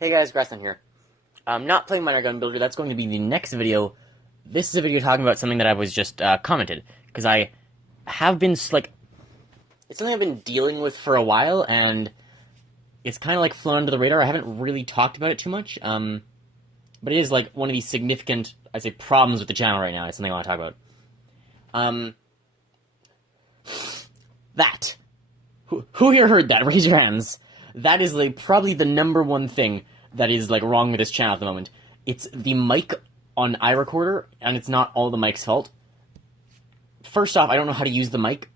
Hey guys, Grasson here. I'm not playing Miner Gun Builder, that's going to be the next video. This is a video talking about something that I was just commented, because I have been, like, it's something I've been dealing with for a while, and it's kind of, like, flown under the radar. I haven't really talked about it too much, but it is, like, one of these significant, I'd say, problems with the channel right now. It's something I want to talk about. That. Who here heard that? Raise your hands. That is, like, probably the number one thing that is, like, wrong with this channel at the moment. It's the mic on iRecorder, and it's not all the mic's fault. First off, I don't know how to use the mic.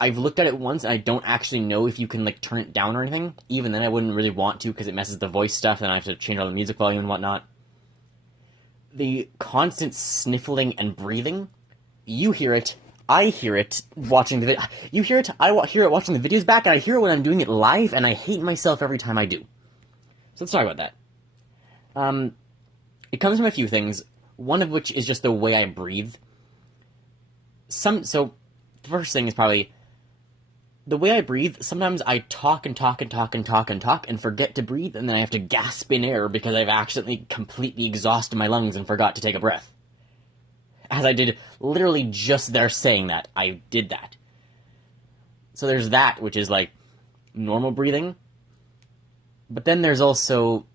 I've looked at it once, and I don't actually know if you can, like, turn it down or anything. Even then, I wouldn't really want to, because it messes the voice stuff, and I have to change all the music volume and whatnot. The constant sniffling and breathing, you hear it. I hear it watching the video. You hear it, I hear it watching the videos back, and I hear it when I'm doing it live, and I hate myself every time I do. So let's talk about that. It comes from a few things, one of which is just the way I breathe. So, the first thing is probably, the way I breathe, sometimes I talk and talk and talk and talk and talk and forget to breathe, and then I have to gasp in air because I've accidentally completely exhausted my lungs and forgot to take a breath. As I did literally just there saying that. I did that. So there's that, which is, like, normal breathing. But then there's also,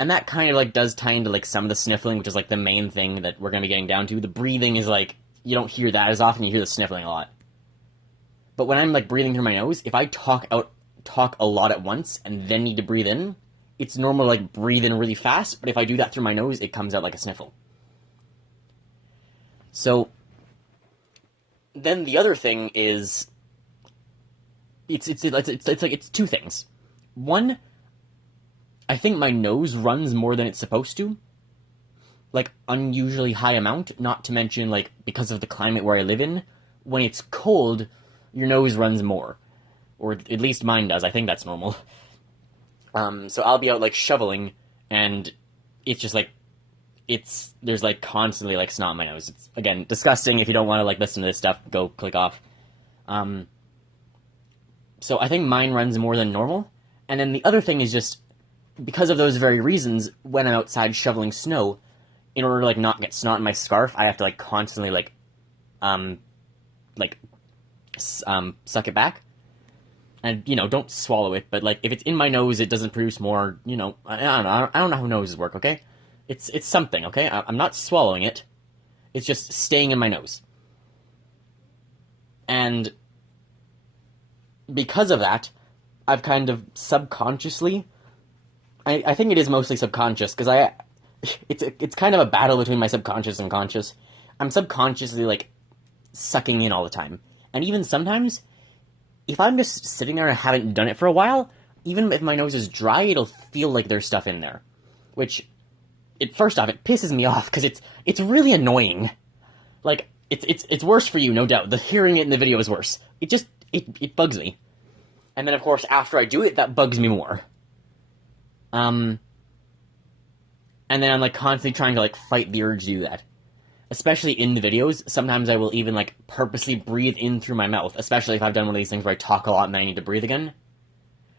and that kind of, like, does tie into, like, some of the sniffling, which is, like, the main thing that we're going to be getting down to. The breathing is, like, you don't hear that as often, you hear the sniffling a lot. But when I'm, like, breathing through my nose, if I talk a lot at once and then need to breathe in, it's normal to, like, breathe in really fast, but if I do that through my nose, it comes out like a sniffle. So, then the other thing is, it's two things. One, I think my nose runs more than it's supposed to. Like, unusually high amount, not to mention, like, because of the climate where I live in, when it's cold, your nose runs more. Or at least mine does, I think that's normal. So I'll be out, like, shoveling, and it's just, like, there's, like, constantly, like, snot in my nose. It's, again, disgusting. If you don't want to, like, listen to this stuff, go click off. So I think mine runs more than normal. And then the other thing is just, because of those very reasons, when I'm outside shoveling snow, in order to, like, not get snot in my scarf, I have to, like, constantly, like, suck it back. And, you know, don't swallow it, but, like, if it's in my nose, it doesn't produce more, you know, I don't know. I don't know how noses work, okay? It's something, okay? I'm not swallowing it. It's just staying in my nose. And because of that, I've kind of subconsciously, I think it is mostly subconscious, because it's kind of a battle between my subconscious and conscious. I'm subconsciously, like, sucking in all the time. And even sometimes, if I'm just sitting there and I haven't done it for a while, even if my nose is dry, it'll feel like there's stuff in there. Which, first off, it pisses me off, because it's really annoying. Like, it's worse for you, no doubt. The hearing it in the video is worse. It bugs me. And then, of course, after I do it, that bugs me more. And then I'm, like, constantly trying to, like, fight the urge to do that. Especially in the videos, sometimes I will even, like, purposely breathe in through my mouth, especially if I've done one of these things where I talk a lot and then I need to breathe again.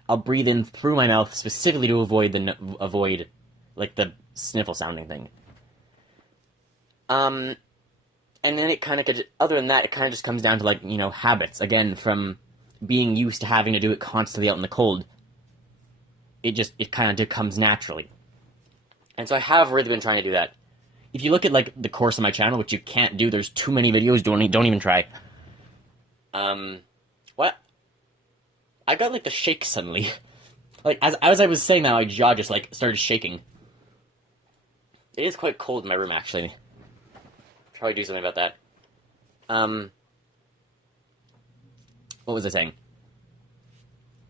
I'll breathe in through my mouth specifically to avoid, like, the sniffle sounding thing. And then it kind of, other than that, it kind of just comes down to, like, you know, habits. Again, from being used to having to do it constantly out in the cold, it kind of comes naturally. And so I have really been trying to do that. If you look at, like, the course of my channel, which you can't do, there's too many videos, don't even try. What? I got, like, the shake suddenly. Like, as I was saying that, my jaw just, like, started shaking. It is quite cold in my room, actually. Probably do something about that. What was I saying?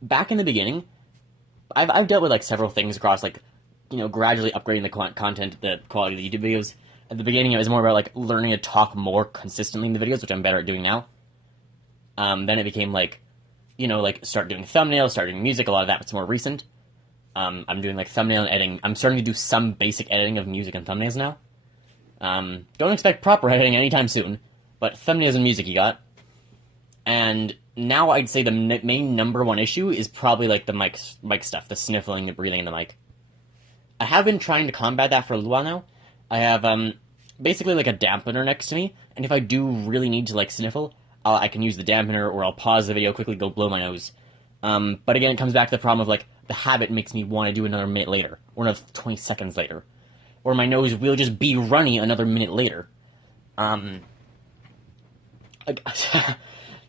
Back in the beginning, I've dealt with, like, several things across, like, you know, gradually upgrading the content, the quality of the YouTube videos. At the beginning, it was more about, like, learning to talk more consistently in the videos, which I'm better at doing now. Then it became, like, you know, like, start doing thumbnails, start doing music, a lot of that, it's more recent. I'm doing, like, thumbnail editing. I'm starting to do some basic editing of music and thumbnails now. Don't expect proper editing anytime soon, but thumbnails and music you got. And now I'd say the main number one issue is probably, like, the mic stuff, the sniffling, the breathing in the mic. I have been trying to combat that for a little while now. I have basically like a dampener next to me, and if I do really need to like sniffle, I can use the dampener, or I'll pause the video, quickly go blow my nose. But again, it comes back to the problem of like the habit makes me want to do another minute later, or another 20 seconds later, or my nose will just be runny another minute later. Like,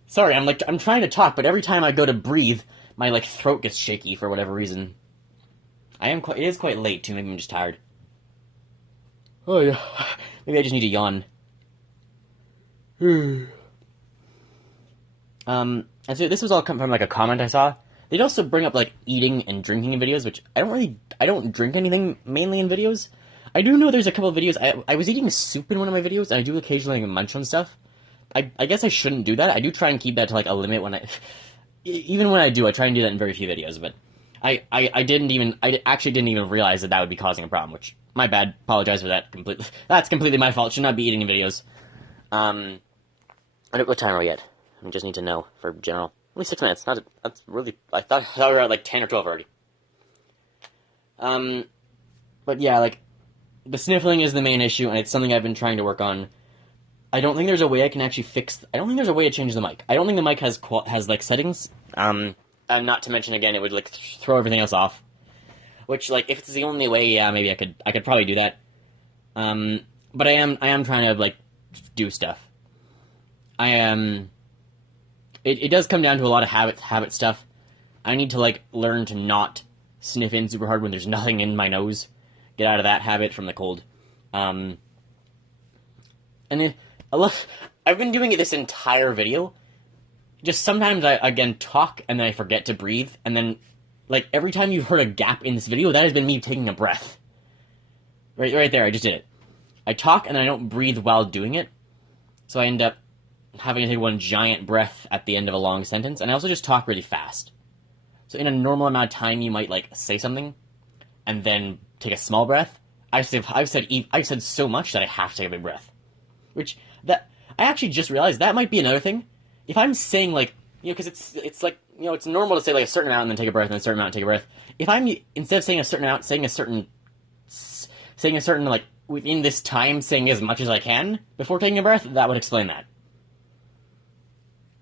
sorry, I'm trying to talk, but every time I go to breathe, my like throat gets shaky for whatever reason. It is quite late too. Maybe I'm just tired. Oh yeah, maybe I just need to yawn. And so this was all come from like a comment I saw. They'd also bring up like eating and drinking in videos, which I don't drink anything mainly in videos. I do know there's a couple of videos. I was eating soup in one of my videos, and I do occasionally like, munch on stuff. I guess I shouldn't do that. I do try and keep that to like a limit when even when I do, I try and do that in very few videos, but I actually didn't even realize that would be causing a problem, which, my bad, apologize for that completely. That's completely my fault, should not be eating in videos. I don't, what time are we at? I just need to know, for general. Only 6 minutes, that's really, I thought we were at like 10 or 12 already. But yeah, like, the sniffling is the main issue, and it's something I've been trying to work on. I don't think there's a way I can actually I don't think there's a way to change the mic. I don't think the mic has like settings. Not to mention again, it would like throw everything else off. Which, like, if it's the only way, yeah, maybe I could probably do that. But I am trying to like do stuff. It does come down to a lot of habit stuff. I need to like learn to not sniff in super hard when there's nothing in my nose. Get out of that habit from the cold. And then I've been doing it this entire video. Just sometimes I, again, talk, and then I forget to breathe, and then, like, every time you've heard a gap in this video, that has been me taking a breath. Right there, I just did it. I talk, and then I don't breathe while doing it, so I end up having to take one giant breath at the end of a long sentence, and I also just talk really fast. So in a normal amount of time, you might, like, say something, and then take a small breath. I've said so much that I have to take a big breath. Which, I actually just realized that might be another thing. If I'm saying, like, you know, because it's like, you know, it's normal to say, like, a certain amount and then take a breath, and a certain amount and take a breath. If I'm, instead of saying a certain amount, saying a certain, like, within this time, saying as much as I can before taking a breath, that would explain that.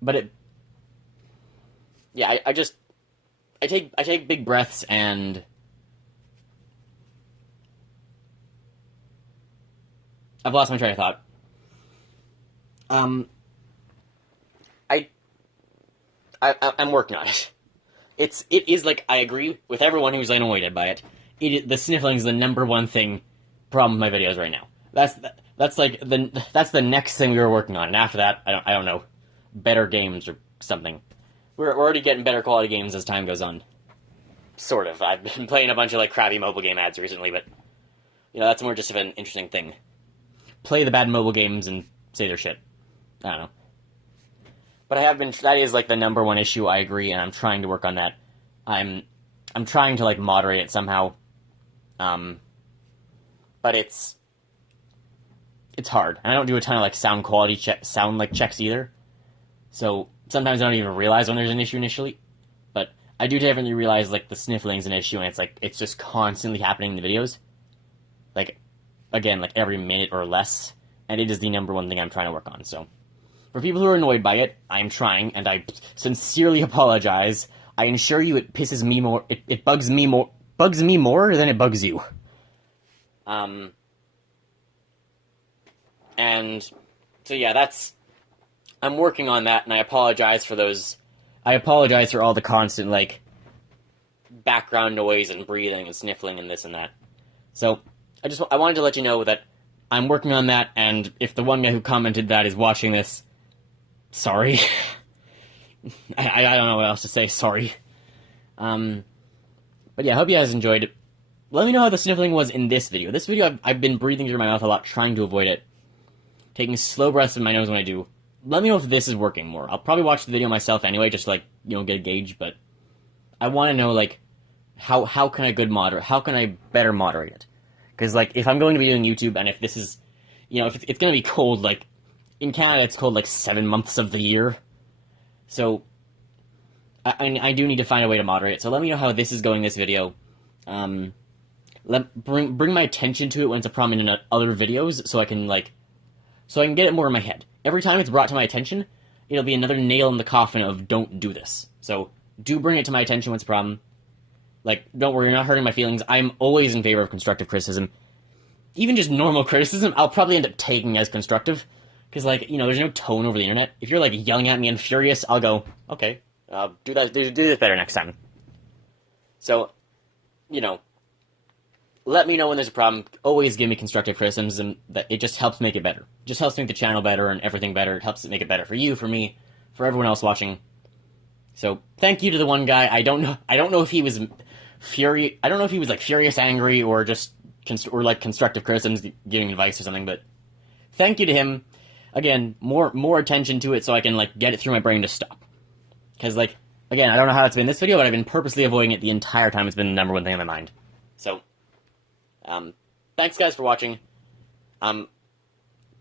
But yeah, I take big breaths, and I've lost my train of thought. I'm working on it. It is like, I agree with everyone who's annoyed by it. The sniffling is the #1 problem with my videos right now. That's the next thing we were working on, and after that, I don't know, better games or something. We're already getting better quality games as time goes on. Sort of. I've been playing a bunch of like crappy mobile game ads recently, but you know, that's more just of an interesting thing. Play the bad mobile games and say their shit. I don't know. But that is like the #1 issue, I agree, and I'm trying to work on that. I'm trying to like moderate it somehow. But it's hard. And I don't do a ton of like sound quality checks either. So sometimes I don't even realize when there's an issue initially. But I do definitely realize like the sniftling's an issue, and it's just constantly happening in the videos. Like, again, like every minute or less. And it is the #1 thing I'm trying to work on, so. For people who are annoyed by it, I am trying, and I sincerely apologize. I assure you it pisses me more, it bugs me more than it bugs you. And, so yeah, I'm working on that, and I apologize for all the constant, like, background noise and breathing and sniffling and this and that. So, I wanted to let you know that I'm working on that, and if the one guy who commented that is watching this, sorry. I don't know what else to say, sorry. But yeah, I hope you guys enjoyed it. Let me know how the sniffling was in this video. This video, I've been breathing through my mouth a lot, trying to avoid it. Taking slow breaths in my nose when I do. Let me know if this is working more. I'll probably watch the video myself anyway, just to, like, you know, get a gauge, but I want to know, like, how can I better moderate it? Because, like, if I'm going to be doing YouTube, and if this is, you know, if it's going to be cold, like, in Canada, it's cold, like, 7 months of the year. So, I do need to find a way to moderate it. So let me know how this is going, this video. bring my attention to it when it's a problem in other videos, so I can get it more in my head. Every time it's brought to my attention, it'll be another nail in the coffin of don't do this. So do bring it to my attention when it's a problem. Like, don't worry, you're not hurting my feelings. I'm always in favor of constructive criticism. Even just normal criticism, I'll probably end up taking as constructive. Because, like, you know, there's no tone over the internet. If you're, like, yelling at me and furious, I'll go, okay, do this better next time. So, you know, let me know when there's a problem. Always give me constructive criticism. That it just helps make it better. It just helps make the channel better and everything better. It helps it make it better for you, for me, for everyone else watching. So, thank you to the one guy. I don't know if he was furious. I don't know if he was, like, furious, angry, or just constructive criticisms, giving advice or something. But thank you to him. Again, more attention to it so I can, like, get it through my brain to stop. Because, like, again, I don't know how it's been in this video, but I've been purposely avoiding it the entire time. It's been the number one thing on my mind. So, thanks, guys, for watching.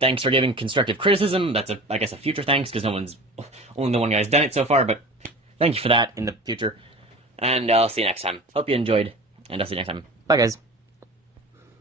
Thanks for giving constructive criticism. That's, I guess, a future thanks, because only the one guy's done it so far, but thank you for that in the future. And I'll see you next time. Hope you enjoyed, and I'll see you next time. Bye, guys.